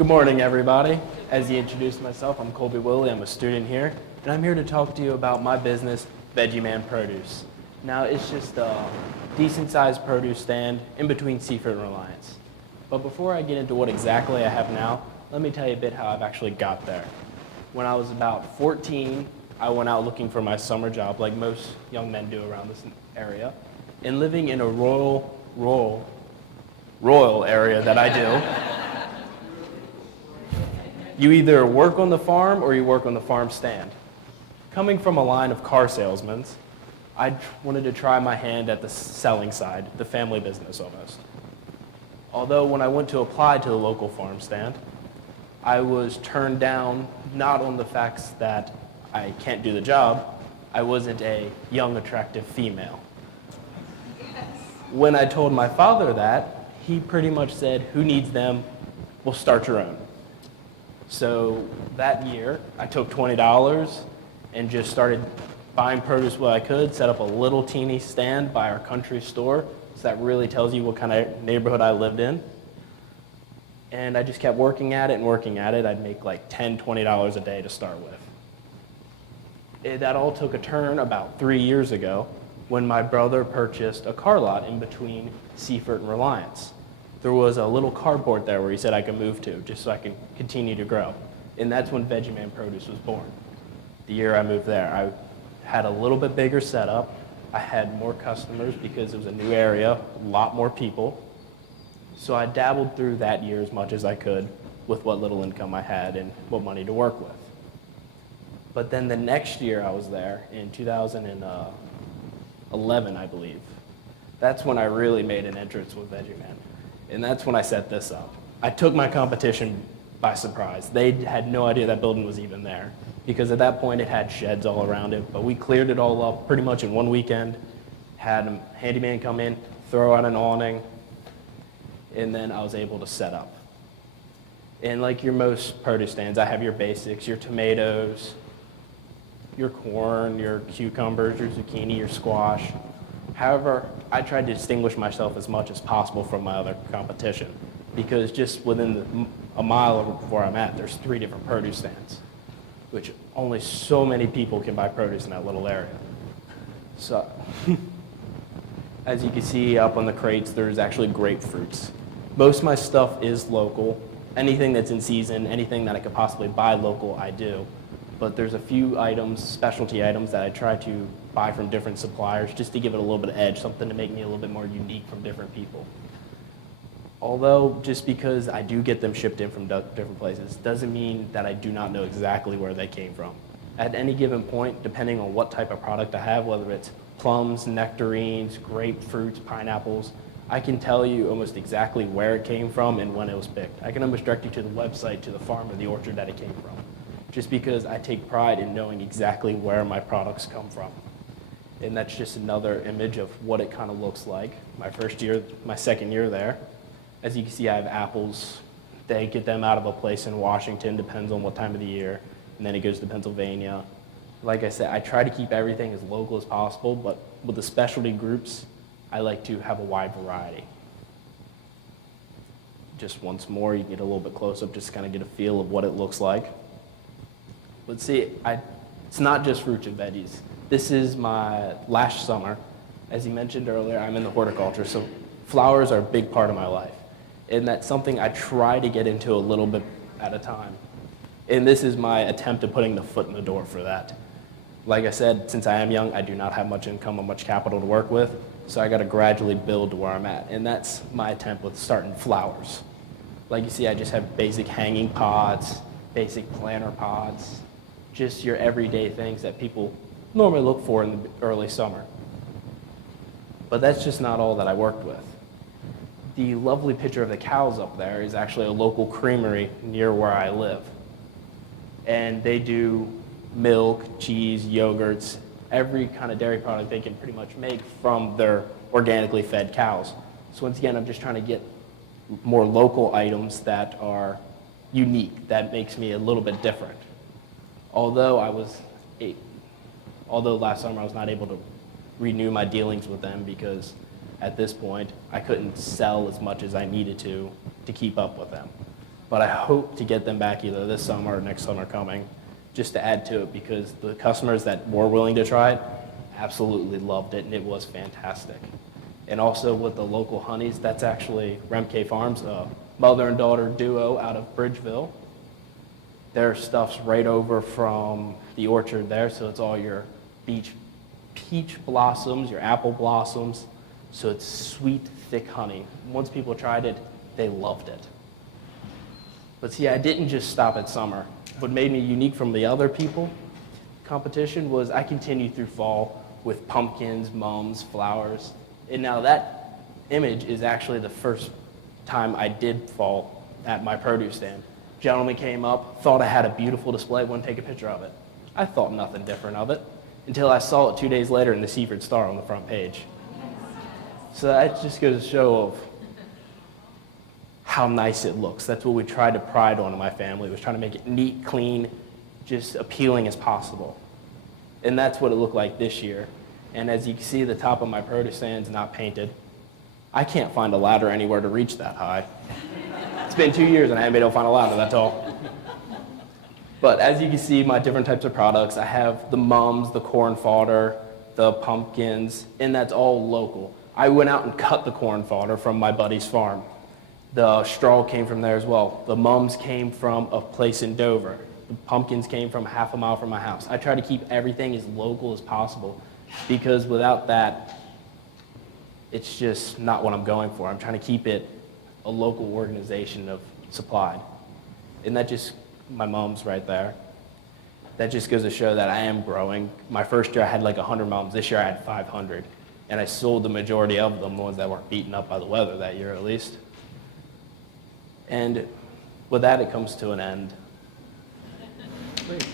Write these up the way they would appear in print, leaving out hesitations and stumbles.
Good morning, everybody. As he introduced myself, I'm Colby Willey. I'm a student here, and I'm here to talk to you about my business, Veggie Produce. Now, it's just a decent-sized produce stand in between Seaford and Reliance. But before I get into what exactly I have now, let me tell you a bit how I've actually got there. When I was about 14, I went out looking for my summer job, like most young men do around this area, and living in a royal area that I do. You either work on the farm or you work on the farm stand. Coming from a line of car salesmen, I wanted to try my hand at the selling side, the family business almost. Although when I went to apply to the local farm stand, I was turned down not on the facts that I can't do the job, I wasn't a young, attractive female. Yes. When I told my father that, he pretty much said, "Who needs them? We'll start your own." So that year, I took $20 and just started buying produce where I could, set up a little teeny stand by our country store. So that really tells you what kind of neighborhood I lived in. And I just kept working at it and working at it. I'd make like $10, $20 a day to start with. That all took a turn about 3 years ago when my brother purchased a car lot in between Seaford and Reliance. There was a little carport there where he said I could move to just so I could continue to grow. And that's when Veggie Produce was born. The year I moved there, I had a little bit bigger setup. I had more customers because it was a new area, a lot more people. So I dabbled through that year as much as I could with what little income I had and what money to work with. But then the next year I was there, in 2011, I believe, that's when I really made an entrance with Veggie. And that's when I set this up. I took my competition by surprise. They had no idea that building was even there because at that point it had sheds all around it, but we cleared it all up pretty much in one weekend, had a handyman come in, throw out an awning, and then I was able to set up. And like your most produce stands, I have your basics, your tomatoes, your corn, your cucumbers, your zucchini, your squash. However, I tried to distinguish myself as much as possible from my other competition because just within a mile of where I'm at, there's 3 different produce stands, which only so many people can buy produce in that little area. So, as you can see up on the crates, there's actually grapefruits. Most of my stuff is local. Anything that's in season, anything that I could possibly buy local, I do. But there's a few items, specialty items, that I try to buy from different suppliers just to give it a little bit of edge, something to make me a little bit more unique from different people. Although, just because I do get them shipped in from different places, doesn't mean that I do not know exactly where they came from. At any given point, depending on what type of product I have, whether it's plums, nectarines, grapefruits, pineapples, I can tell you almost exactly where it came from and when it was picked. I can almost direct you to the website, to the farm or the orchard that it came from, just because I take pride in knowing exactly where my products come from. And that's just another image of what it kind of looks like. My second year there. As you can see, I have apples. They get them out of a place in Washington, depends on what time of the year, and then it goes to Pennsylvania. Like I said, I try to keep everything as local as possible, but with the specialty groups, I like to have a wide variety. Just once more, you can get a little bit close up, just to kind of get a feel of what it looks like. But see, it's not just fruits and veggies. This is my last summer. As you mentioned earlier, I'm in the horticulture, so flowers are a big part of my life. And that's something I try to get into a little bit at a time. And this is my attempt at putting the foot in the door for that. Like I said, since I am young, I do not have much income or much capital to work with, so I got to gradually build to where I'm at. And that's my attempt with starting flowers. Like you see, I just have basic hanging pots, basic planter pots, just your everyday things that people normally look for in the early summer. But that's just not all that I worked with. The lovely picture of the cows up there is actually a local creamery near where I live. And they do milk, cheese, yogurts, every kind of dairy product they can pretty much make from their organically fed cows. So once again, I'm just trying to get more local items that are unique, that makes me a little bit different. Although last summer I was not able to renew my dealings with them because at this point I couldn't sell as much as I needed to keep up with them. but I hope to get them back either this summer or next summer coming, just to add to it, because the customers that were willing to try it absolutely loved it, and it was fantastic. And also with the local honeys, that's actually Remke Farms, a mother and daughter duo out of Bridgeville. Their stuff's right over from the orchard there, so it's all your peach blossoms, your apple blossoms, so it's sweet, thick honey. Once people tried it, they loved it. But see, I didn't just stop at summer. What made me unique from the other competition was I continued through fall with pumpkins, mums, flowers. And now that image is actually the first time I did fall at my produce stand. Gentleman came up, thought I had a beautiful display, wanted to take a picture of it. I thought nothing different of it until I saw it 2 days later in the Seaford Star on the front page. So that just goes to show of how nice it looks. That's what we tried to pride on in my family, was trying to make it neat, clean, just appealing as possible. And that's what it looked like this year. And as you can see, the top of my produce stand's not painted. I can't find a ladder anywhere to reach that high. It's been 2 years and I haven't been able to find a ladder that tall. But as you can see, my different types of products, I have the mums, the corn fodder, the pumpkins, and that's all local. I went out and cut the corn fodder from my buddy's farm. The straw came from there as well. The mums came from a place in Dover. The pumpkins came from half a mile from my house. I try to keep everything as local as possible, because without that, it's just not what I'm going for. I'm trying to keep it a local organization of supplied. And that just, my mom's right there. That just goes to show that I am growing. My first year I had like 100 mums. This year I had 500. And I sold the majority of them, the ones that weren't beaten up by the weather that year at least. And with that, it comes to an end. Great.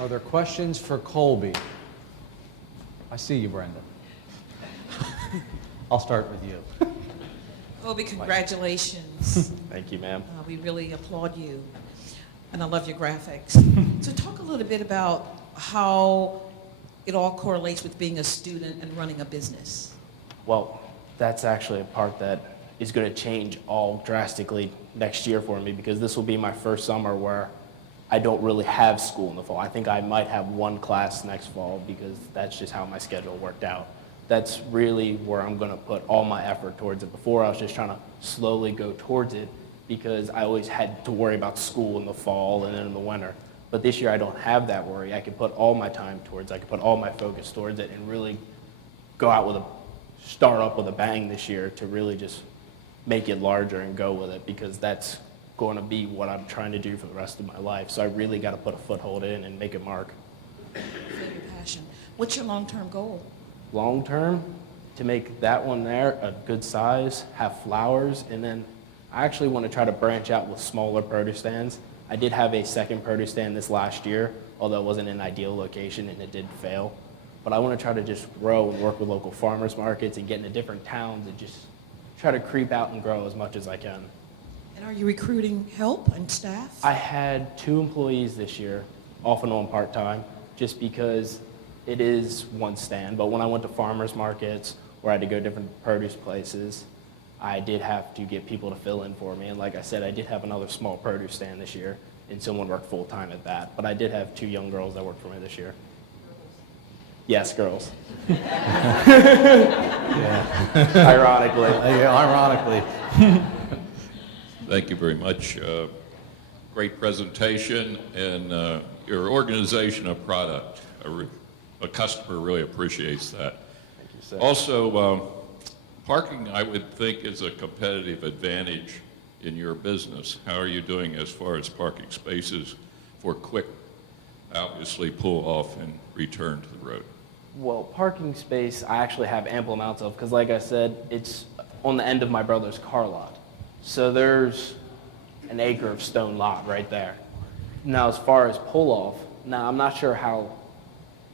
Are there questions for Colby? I see you, Brenda. I'll start with you. Colby, congratulations. Thank you, ma'am. We really applaud you, and I love your graphics. So talk a little bit about how it all correlates with being a student and running a business. Well, that's actually a part that is going to change all drastically next year for me, because this will be my first summer where I don't really have school in the fall. I think I might have one class next fall, because that's just how my schedule worked out. That's really where I'm going to put all my effort towards it. Before, I was just trying to slowly go towards it, because I always had to worry about school in the fall and then in the winter. But this year I don't have that worry. I can put all my time towards it. I can put all my focus towards it and really go out start up with a bang this year to really just make it larger and go with it, because that's going to be what I'm trying to do for the rest of my life. So I really got to put a foothold in and make it mark. Feel your passion. What's your long-term goal? Long term, to make that one there a good size, have flowers, and then I actually want to try to branch out with smaller produce stands. I did have a second produce stand this last year, although it wasn't an ideal location and it did fail. But I want to try to just grow and work with local farmers markets and get into different towns and just try to creep out and grow as much as I can. And are you recruiting help and staff? I had 2 employees this year, off and on part-time, just because it is one stand. But when I went to farmers markets or I had to go to different produce places, I did have to get people to fill in for me. And like I said, I did have another small produce stand this year, and someone worked full-time at that. But I did have 2 young girls that worked for me this year. Yes, girls. Ironically. Yeah, ironically. Thank you very much. Great presentation, and your organization of product. A customer really appreciates that. Thank you, sir. Also, parking, I would think, is a competitive advantage in your business. How are you doing as far as parking spaces for quick, obviously, pull off and return to the road? Well, parking space I actually have ample amounts of, because like I said, it's on the end of my brother's car lot. So there's an acre of stone lot right there. Now, as far as pull off, now I'm not sure how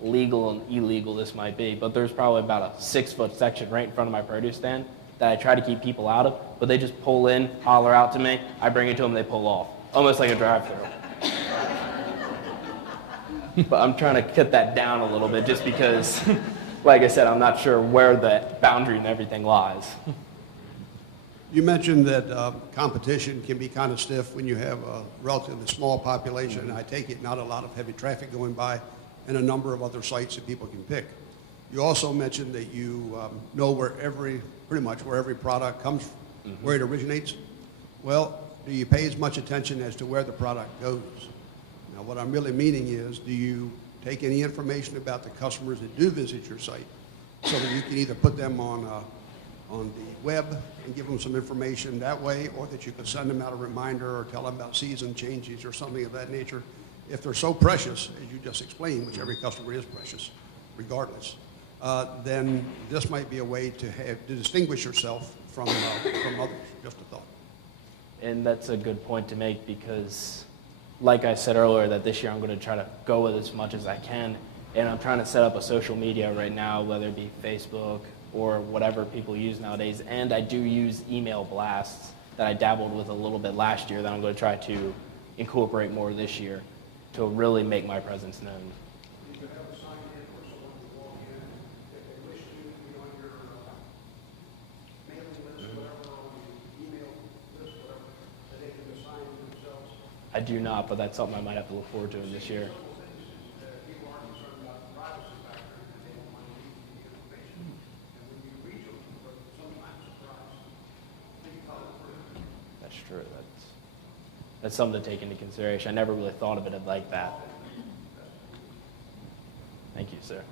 legal and illegal this might be, but there's probably about a 6-foot section right in front of my produce stand that I try to keep people out of, but they just pull in, holler out to me, I bring it to them, they pull off. Almost like a drive-through. But I'm trying to cut that down a little bit, just because like I said, I'm not sure where the boundary and everything lies. You mentioned that competition can be kind of stiff when you have a relatively small population, and I take it not a lot of heavy traffic going by, and a number of other sites that people can pick. You also mentioned that you know pretty much where every product comes from, where it originates. Well, do you pay as much attention as to where the product goes? Now, what I'm really meaning is, do you take any information about the customers that do visit your site so that you can either put them on the web and give them some information that way, or that you could send them out a reminder or tell them about season changes or something of that nature? If they're so precious, as you just explained, which every customer is precious, regardless, then this might be a way to distinguish yourself from others. Just a thought. And that's a good point to make because, like I said earlier, that this year I'm going to try to go with as much as I can. And I'm trying to set up a social media right now, whether it be Facebook or whatever people use nowadays. And I do use email blasts that I dabbled with a little bit last year that I'm going to try to incorporate more this year to really make my presence known. You could have a sign in for someone to walk in, if they wish to be on your mailing list, whatever, on the email list, whatever, that they can assign themselves. I do not, but that's something I might have to look forward to this year. People aren't concerned about the privacy factor, and they don't want to leak the information. And when you reach them, but sometimes surprised, think about it further. That's true. That's something to take into consideration. I never really thought of it like that. Thank you, sir.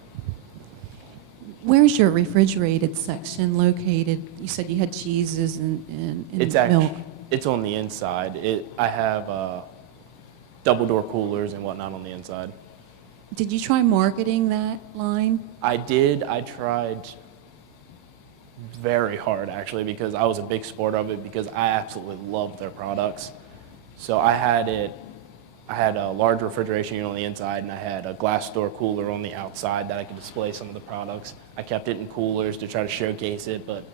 Where's your refrigerated section located? You said you had cheeses and It's milk. actually, it's on the inside. I have double door coolers and whatnot on the inside. Did you try marketing that line? I did. I tried very hard, actually, because I was a big supporter of it because I absolutely loved their products. So I had a large refrigeration unit on the inside, and I had a glass door cooler on the outside that I could display some of the products. I kept it in coolers to try to showcase it, but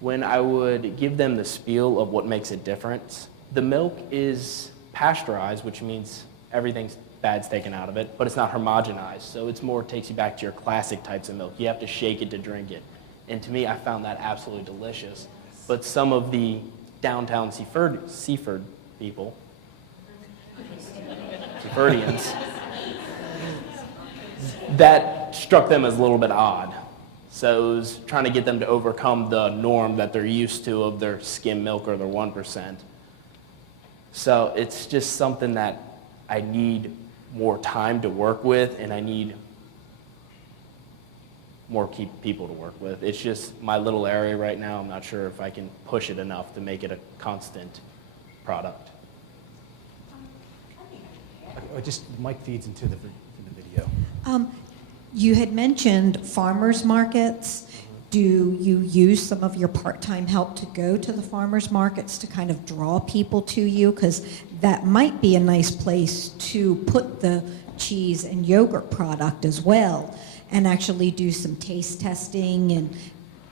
when I would give them the spiel of what makes it different, the milk is pasteurized, which means everything's bad's taken out of it, but it's not homogenized, so it's more takes you back to your classic types of milk. You have to shake it to drink it. And to me, I found that absolutely delicious. But some of the downtown Seaford people, Seafordians, that struck them as a little bit odd. So it was trying to get them to overcome the norm that they're used to of their skim milk or their 1%. So it's just something that I need more time to work with, and I need more people to work with. It's just my little area right now. I'm not sure if I can push it enough to make it a constant product. Just mic feeds into the video. You had mentioned farmers markets. Do you use some of your part-time help to go to the farmers markets to kind of draw people to you? Because that might be a nice place to put the cheese and yogurt product as well, and actually do some taste testing. And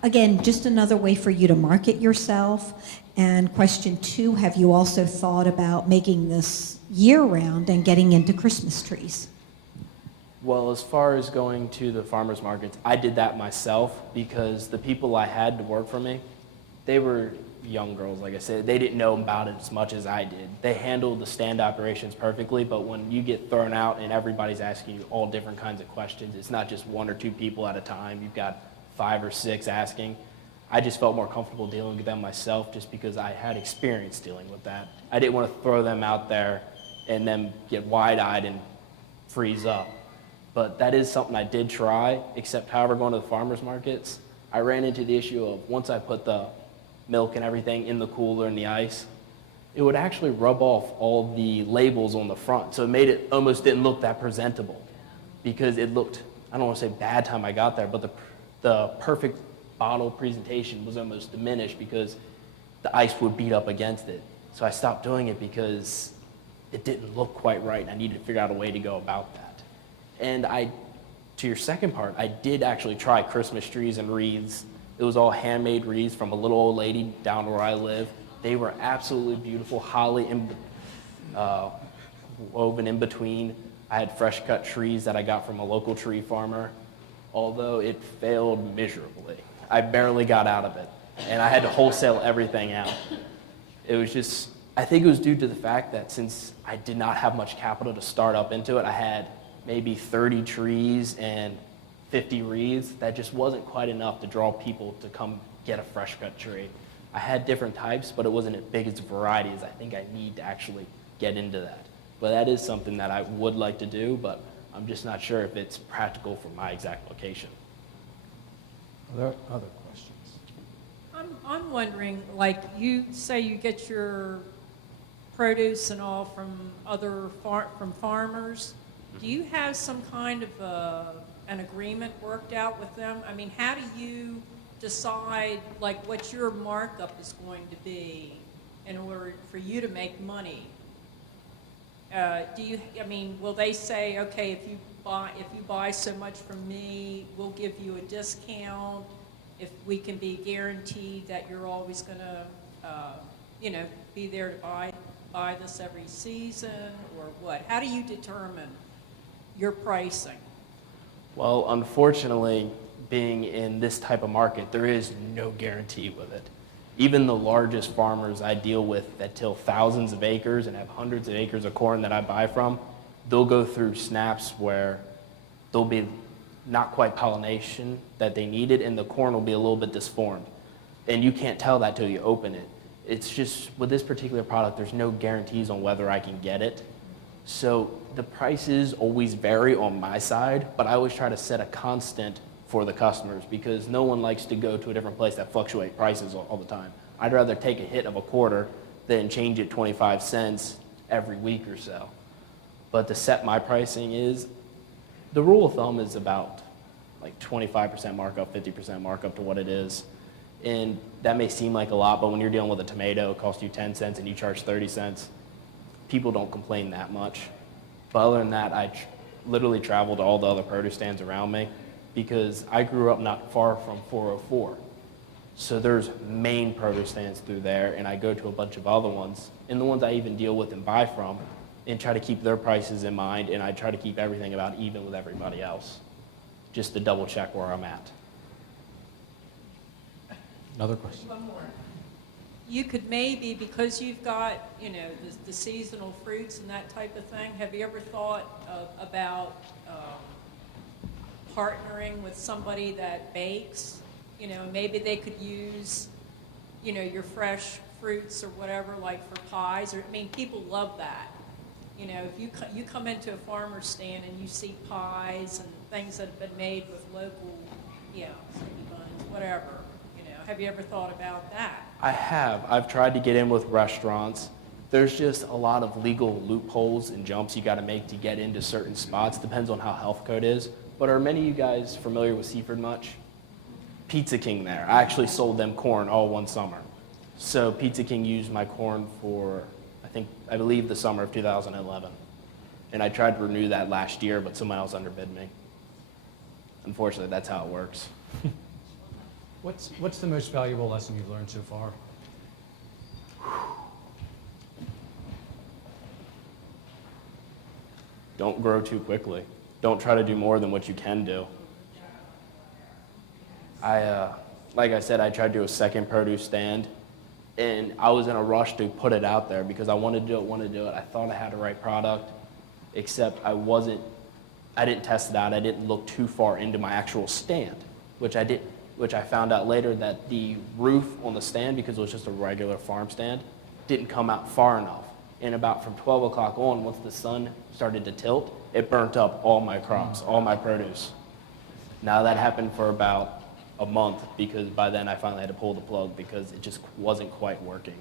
again, just another way for you to market yourself. And question 2, have you also thought about making this year-round and getting into Christmas trees? Well, as far as going to the farmers markets, I did that myself because the people I had to work for me, they were young girls, like I said. They didn't know about it as much as I did. They handled the stand operations perfectly, but when you get thrown out and everybody's asking you all different kinds of questions, it's not just 1 or 2 people at a time. You've got 5 or 6 asking. I just felt more comfortable dealing with them myself just because I had experience dealing with that. I didn't want to throw them out there and then get wide-eyed and freeze up. But that is something I did try, except however going to the farmers markets, I ran into the issue of once I put the milk and everything in the cooler and the ice, it would actually rub off all the labels on the front. So it made it almost didn't look that presentable because it looked, I don't want to say bad time I got there, but the perfect bottle presentation was almost diminished because the ice would beat up against it. So I stopped doing it because it didn't look quite right and I needed to figure out a way to go about that. And to your second part, I did actually try Christmas trees and wreaths. It was all handmade wreaths from a little old lady down where I live. They were absolutely beautiful, holly woven in between. I had fresh cut trees that I got from a local tree farmer. although it failed miserably. I barely got out of it, and I had to wholesale everything out. It was just, I think it was due to the fact that since I did not have much capital to start up into it, I had maybe 30 trees and 50 wreaths. That just wasn't quite enough to draw people to come get a fresh cut tree. I had different types, but it wasn't as big as a variety as I think I need to actually get into that. But that is something that I would like to do, but I'm just not sure if it's practical for my exact location. Are there other questions? I'm wondering, like, you say you get your produce and all from from farmers. Do you have some kind of an agreement worked out with them? I mean, how do you decide, like, what your markup is going to be in order for you to make money? Will they say, okay, if you buy so much from me, we'll give you a discount if we can be guaranteed that you're always going to, be there to buy this every season, or what? How do you determine your pricing? Well, unfortunately, being in this type of market, there is no guarantee with it. Even the largest farmers I deal with that till thousands of acres and have hundreds of acres of corn that I buy from, they'll go through snaps where there'll be not quite pollination that they needed, and the corn will be a little bit disformed. And you can't tell that till you open it. It's just, with this particular product, there's no guarantees on whether I can get it. So the prices always vary on my side, but I always try to set a constant for the customers, because no one likes to go to a different place that fluctuate prices all the time. I'd rather take a hit of a quarter than change it 25 cents every week or so. But to set my pricing is, the rule of thumb is about like 25% markup, 50% markup to what it is. And that may seem like a lot, but when you're dealing with a tomato, it costs you 10 cents and you charge 30 cents. People don't complain that much. But other than that, I literally travel to all the other produce stands around me, because I grew up not far from 404. So there's main produce stands through there, and I go to a bunch of other ones, and the ones I even deal with and buy from, and try to keep their prices in mind, and I try to keep everything about even with everybody else, just to double check where I'm at. Another question? One more. You could maybe, because you've got, the seasonal fruits and that type of thing, have you ever thought about partnering with somebody that bakes? Maybe they could use, your fresh fruits or whatever, like for pies. Or, people love that. If you come into a farmer's stand and you see pies and things that have been made with local, sticky buns, whatever. Have you ever thought about that? I have. I've tried to get in with restaurants. There's just a lot of legal loopholes and jumps you got to make to get into certain spots. Depends on how health code is. But are many of you guys familiar with Seaford much? Pizza King there. I actually sold them corn all one summer. So Pizza King used my corn for, I believe the summer of 2011. And I tried to renew that last year, but someone else underbid me. Unfortunately, that's how it works. What's the most valuable lesson you've learned so far? Don't grow too quickly. Don't try to do more than what you can do. Like I said, I tried to do a second produce stand, and I was in a rush to put it out there because I wanted to do it. I thought I had the right product, except I didn't test it out. I didn't look too far into my actual stand, which I found out later that the roof on the stand, because it was just a regular farm stand, didn't come out far enough. And about from 12 o'clock on, once the sun started to tilt, it burnt up all my crops, all my produce. Now that happened for about a month, because by then I finally had to pull the plug because it just wasn't quite working.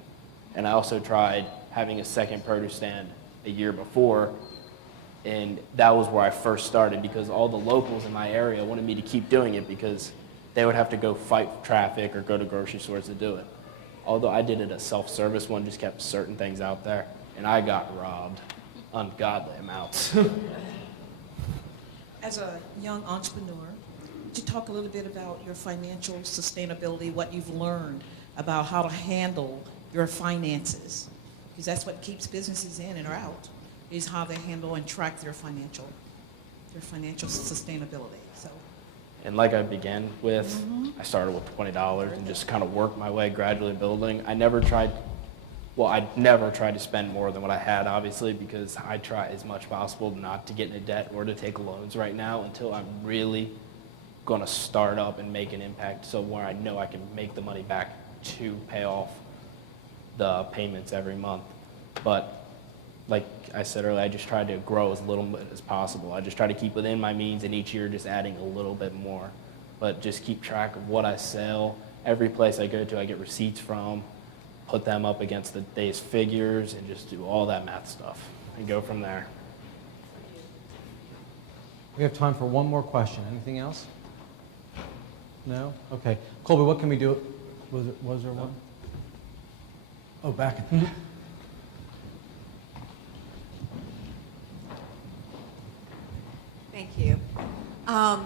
And I also tried having a second produce stand a year before, and that was where I first started, because all the locals in my area wanted me to keep doing it because they would have to go fight traffic or go to grocery stores to do it. Although I did it a self-service one, just kept certain things out there, and I got robbed ungodly amounts. As a young entrepreneur, could you talk a little bit about your financial sustainability, what you've learned about how to handle your finances? Because that's what keeps businesses in and out, is how they handle and track their financial sustainability. So And like I began with, I started with $20 and just kind of worked my way gradually building. I never tried to spend more than what I had, obviously, because I try as much possible not to get into debt or to take loans right now until I'm really going to start up and make an impact, so where I know I can make the money back to pay off the payments every month. But like I said earlier, I just try to grow as little bit as possible. I just try to keep within my means, and each year just adding a little bit more. But just keep track of what I sell. Every place I go to, I get receipts from, put them up against the day's figures, and just do all that math stuff and go from there. We have time for one more question. Anything else? No? Okay. Colby, what can we do? Was there one? Oh, back. Thank you.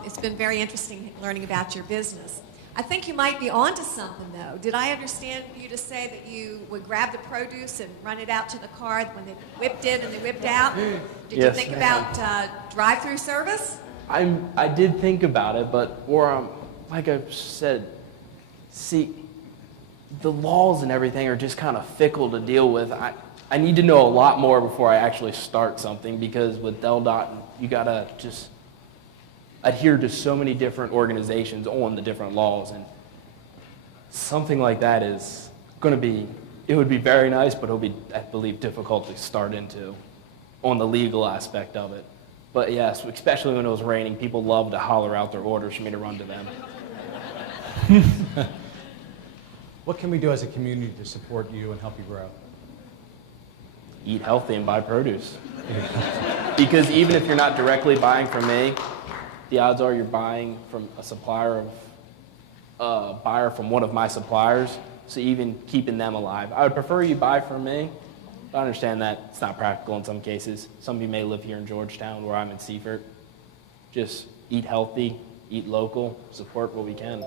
It's been very interesting learning about your business. I think you might be onto something, though. Did I understand you to say that you would grab the produce and run it out to the car when they whipped in and they whipped out? Did you Yes, think ma'am. about drive-through service? I did think about it, but like I said, see, the laws and everything are just kind of fickle to deal with. I need to know a lot more before I actually start something, because with DelDOT, you gotta just adhere to so many different organizations on the different laws, and something like that is going to be, it would be very nice, but it'll be, I believe, difficult to start into on the legal aspect of it. But yes, especially when it was raining, people love to holler out their orders for me to run to them. What can we do as a community to support you and help you grow? Eat healthy and buy produce. Because even if you're not directly buying from me, the odds are you're buying from a buyer from one of my suppliers, so even keeping them alive. I would prefer you buy from me. I understand that it's not practical in some cases. Some of you may live here in Georgetown, where I'm in Seaford. Just eat healthy, eat local, support what we can.